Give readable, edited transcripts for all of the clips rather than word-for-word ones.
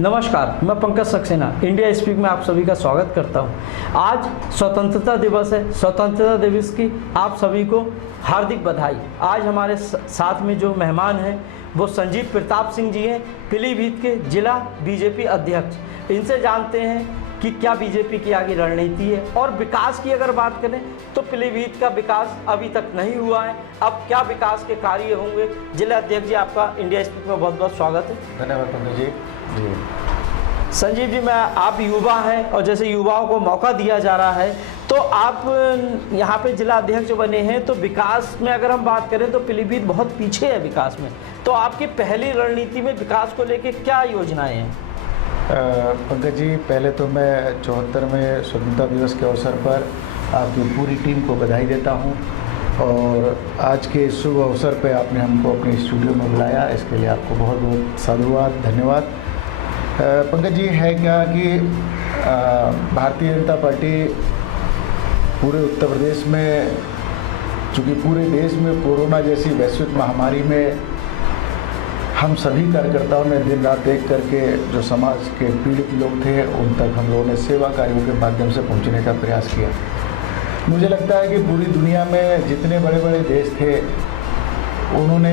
नमस्कार, मैं Pankaj Saxena India speak में आप सभी का स्वागत करता हूं। आज स्वतंत्रता दिवस है। स्वतंत्रता दिवस की आप सभी को हार्दिक बधाई। आज हमारे साथ में जो मेहमान हैं वो संजीव प्रताप सिंह जी हैं, पीलीभीत के जिला बीजेपी अध्यक्ष। इनसे जानते हैं कि क्या बीजेपी की आगे रणनीति है और विकास की अगर बात करें तो पीलीभीत का विकास अभी तक नहीं हुआ है। अब क्या विकास के कार्य होंगे। जिला अध्यक्ष जी, आपका इंडिया स्पीक में बहुत बहुत स्वागत है। धन्यवाद पंकज जी। संजीव जी, मैं आप युवा हैं और जैसे युवाओं को मौका दिया जा रहा है तो आप यहाँ पे जिला अध्यक्ष बने हैं, तो विकास में अगर हम बात करें तो पीलीभीत बहुत पीछे है विकास में। तो आपकी पहली रणनीति में विकास को लेकर क्या योजनाएं हैं? पंकज जी, पहले तो मैं 74वें स्वतंत्रता दिवस के अवसर पर आपकी पूरी टीम को बधाई देता हूँ और आज के शुभ अवसर पर आपने हमको अपने स्टूडियो में बुलाया, इसके लिए आपको बहुत बहुत साधुवाद, धन्यवाद। पंकज जी, है क्या कि भारतीय जनता पार्टी पूरे उत्तर प्रदेश में, चूँकि पूरे देश में कोरोना जैसी वैश्विक महामारी में हम सभी कार्यकर्ताओं ने दिन रात एक करके जो समाज के पीड़ित लोग थे उन तक हम लोगों ने सेवा कार्यों के माध्यम से पहुंचने का प्रयास किया। मुझे लगता है कि पूरी दुनिया में जितने बड़े बड़े देश थे उन्होंने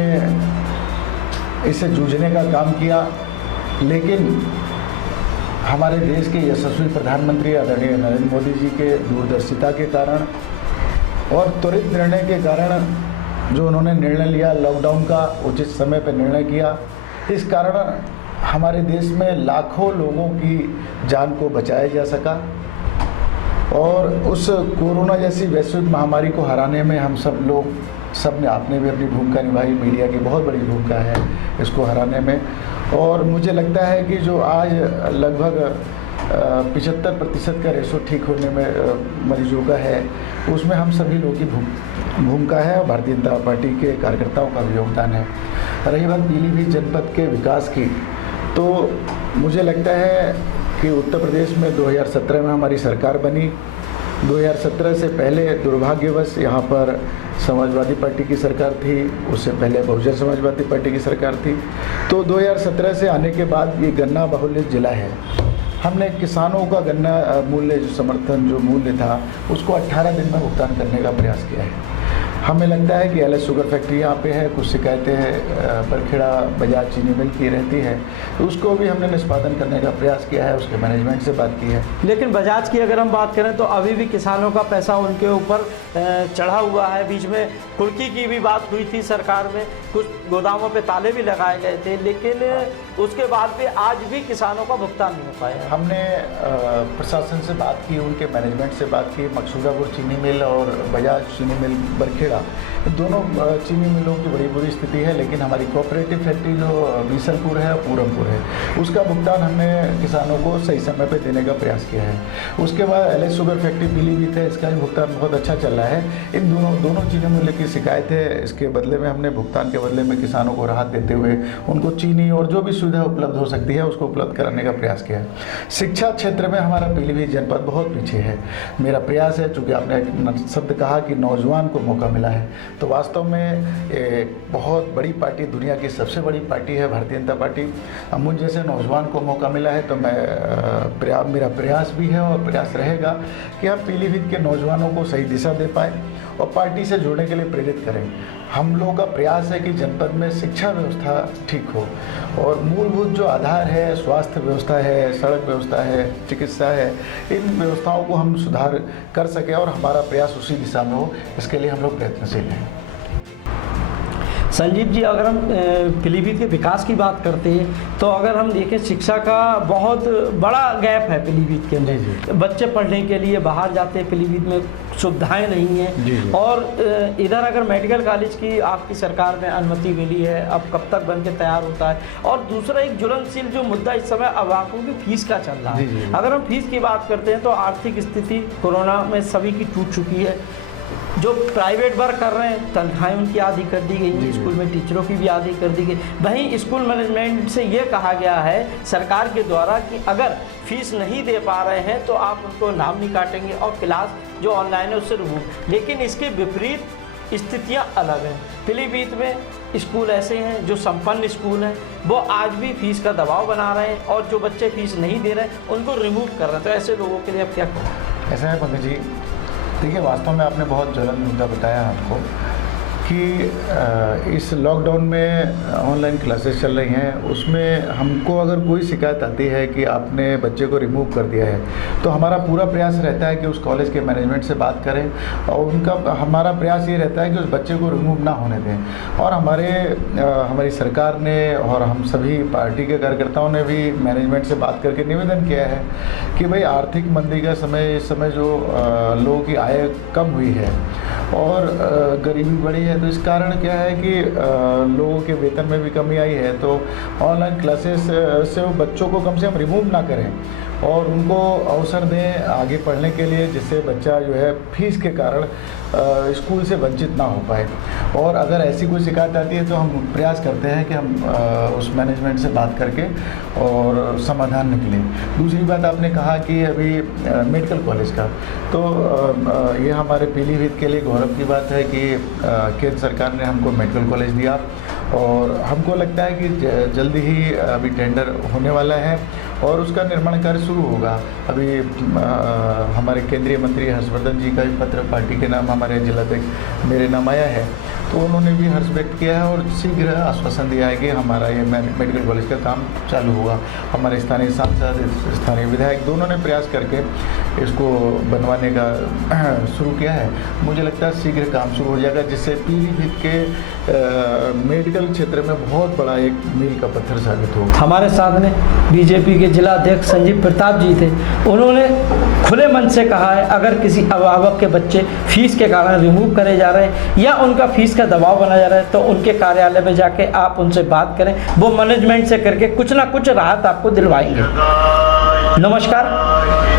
इससे जूझने का काम किया, लेकिन हमारे देश के यशस्वी प्रधानमंत्री आदरणीय नरेंद्र मोदी जी के दूरदर्शिता के कारण और त्वरित निर्णय के कारण जो उन्होंने निर्णय लिया, लॉकडाउन का उचित समय पर निर्णय किया, इस कारण हमारे देश में लाखों लोगों की जान को बचाया जा सका और उस कोरोना जैसी वैश्विक महामारी को हराने में हम सब ने आपने भी अपनी भूमिका निभाई। मीडिया की बहुत बड़ी भूमिका है इसको हराने में और मुझे लगता है कि जो आज लगभग 75% का रेशो ठीक होने में मरीजों का है, उसमें हम सभी लोगों की भूमिका है और भारतीय जनता पार्टी के कार्यकर्ताओं का भी योगदान है। रही बात पीलीभीत जनपद के विकास की, तो मुझे लगता है कि उत्तर प्रदेश में 2017 में हमारी सरकार बनी। 2017 से पहले दुर्भाग्यवश यहाँ पर समाजवादी पार्टी की सरकार थी, उससे पहले बहुजन समाजवादी पार्टी की सरकार थी। तो 2017 से आने के बाद ये गन्ना बहुल्य जिला है। हमने किसानों का गन्ना मूल्य जो समर्थन जो मूल्य था उसको 18 दिन में भुगतान करने का प्रयास किया है। हमें लगता है कि एलएस शुगर फैक्ट्री यहाँ पे है, कुछ शिकायतें बरखेड़ा बजाज चीनी मिल की रहती है, तो उसको भी हमने निष्पादन करने का प्रयास किया है, उसके मैनेजमेंट से बात की है। लेकिन बजाज की अगर हम बात करें तो अभी भी किसानों का पैसा उनके ऊपर चढ़ा हुआ है। बीच में कुर्की की भी बात हुई थी सरकार में, कुछ गोदामों पे ताले भी लगाए गए थे, लेकिन उसके बाद भी आज भी किसानों का भुगतान नहीं हो पाया। हमने प्रशासन से बात की, उनके मैनेजमेंट से बात की। मकसूदापुर चीनी मिल और बजाज चीनी मिल बरखेड़ा दोनों चीनी मिलों की बड़ी बुरी स्थिति है, लेकिन हमारी कोऑपरेटिव फैक्ट्री जो बीसलपुर है और पूरमपुर है उसका भुगतान हमने किसानों को सही समय पे देने का प्रयास किया है। उसके बाद एलएस शुगर फैक्ट्री पीलीभीत है, इसका भी भुगतान बहुत अच्छा चल रहा है। इन दोनों चीनी मिलों की शिकायत है, इसके बदले में हमने भुगतान के बदले में किसानों को राहत देते हुए उनको चीनी और जो भी सुविधा उपलब्ध हो सकती है उसको उपलब्ध कराने का प्रयास किया है। शिक्षा क्षेत्र में हमारा पीलीभीत जनपद बहुत पीछे है। मेरा प्रयास है, चूँकि आपने शब्द कहा कि नौजवान को मौका मिला है, तो वास्तव में एक बहुत बड़ी पार्टी, दुनिया की सबसे बड़ी पार्टी है भारतीय जनता पार्टी। अब मुझ जैसे नौजवान को मौका मिला है तो मेरा प्रयास भी है और प्रयास रहेगा कि हम पीलीभीत के नौजवानों को सही दिशा दे पाए और पार्टी से जुड़ने के लिए प्रेरित करें। हम लोगों का प्रयास है कि जनपद में शिक्षा व्यवस्था ठीक हो और मूलभूत जो आधार है, स्वास्थ्य व्यवस्था है, सड़क व्यवस्था है, चिकित्सा है, इन व्यवस्थाओं को हम सुधार कर सकें और हमारा प्रयास उसी दिशा में हो, इसके लिए हम लोग प्रयत्नशील हैं। संजीव जी, अगर हम पीलीभीत के विकास की बात करते हैं तो अगर हम देखें शिक्षा का बहुत बड़ा गैप है पीलीभीत के अंदर। बच्चे पढ़ने के लिए बाहर जाते हैं, पीलीभीत में सुविधाएं नहीं हैं और इधर अगर मेडिकल कॉलेज की आपकी सरकार में अनुमति मिली है, अब कब तक बन के तैयार होता है। और दूसरा एक ज्वलनशील जो मुद्दा इस समय अभिभावकों की फीस का चल रहा है। अगर हम फीस की बात करते हैं तो आर्थिक स्थिति कोरोना में सभी की टूट चुकी है। जो प्राइवेट वर्क कर रहे हैं तनख्वाहें उनकी आधी कर दी गई है, स्कूल में टीचरों की भी आधी कर दी गई। वहीं स्कूल मैनेजमेंट से ये कहा गया है सरकार के द्वारा कि अगर फीस नहीं दे पा रहे हैं तो आप उनको नाम नहीं काटेंगे और क्लास जो ऑनलाइन है उससे रिमूव। लेकिन इसके विपरीत स्थितियां अलग हैं। पीलीभीत में स्कूल ऐसे हैं जो संपन्न स्कूल हैं, वो आज भी फीस का दबाव बना रहे हैं, और जो बच्चे फीस नहीं दे रहे उनको रिमूव कर रहे हैं। तो ऐसे लोगों के लिए अब क्या करें? ऐसा है पंकज जी, देखिए वास्तव में आपने बहुत ज्वलंत मुद्दा बताया हमको कि इस लॉकडाउन में ऑनलाइन क्लासेस चल रही हैं, उसमें हमको अगर कोई शिकायत आती है कि आपने बच्चे को रिमूव कर दिया है, तो हमारा पूरा प्रयास रहता है कि उस कॉलेज के मैनेजमेंट से बात करें, और हमारा प्रयास ये रहता है कि उस बच्चे को रिमूव ना होने दें। और हमारी सरकार ने और हम सभी पार्टी के कार्यकर्ताओं ने भी मैनेजमेंट से बात करके निवेदन किया है कि भाई आर्थिक मंदी का समय, इस समय जो लोगों की आय कम हुई है और गरीबी बढ़ी है, तो इस कारण क्या है कि लोगों के वेतन में भी कमी आई है। तो ऑनलाइन क्लासेस से वो बच्चों को कम से कम रिमूव ना करें और उनको अवसर दें आगे पढ़ने के लिए, जिससे बच्चा जो है फीस के कारण स्कूल से वंचित ना हो पाए। और अगर ऐसी कोई शिकायत आती है तो हम प्रयास करते हैं कि हम उस मैनेजमेंट से बात करके और समाधान निकलें। दूसरी बात आपने कहा कि अभी मेडिकल कॉलेज का, तो ये हमारे पीलीभीत के लिए गौरव की बात है कि केंद्र सरकार ने हमको मेडिकल कॉलेज दिया, और हमको लगता है कि जल्दी ही अभी टेंडर होने वाला है और उसका निर्माण कार्य शुरू होगा। अभी हमारे केंद्रीय मंत्री हर्षवर्धन जी का भी पत्र पार्टी के नाम हमारे जिलाध्यक्ष मेरे नाम आया है, तो उन्होंने भी हर्ष व्यक्त किया है और शीघ्र आश्वासन दिया है कि हमारा ये मेडिकल कॉलेज का काम चालू होगा। हमारे स्थानीय सांसद, स्थानीय विधायक दोनों ने प्रयास करके इसको बनवाने का शुरू किया है। मुझे लगता है शीघ्र काम शुरू हो जाएगा, जिससे पीलीभीत के मेडिकल क्षेत्र में बहुत बड़ा एक मील का पत्थर साबित होगा। हमारे साथ में बीजेपी के जिला अध्यक्ष संजीव प्रताप जी थे, उन्होंने खुले मन से कहा है अगर किसी अभिभावक के बच्चे फीस के कारण रिमूव करे जा रहे हैं या उनका फीस का दबाव बना जा रहा है, तो उनके कार्यालय में जाके आप उनसे बात करें, वो मैनेजमेंट से करके कुछ ना कुछ राहत आपको दिलवाएंगे। नमस्कार।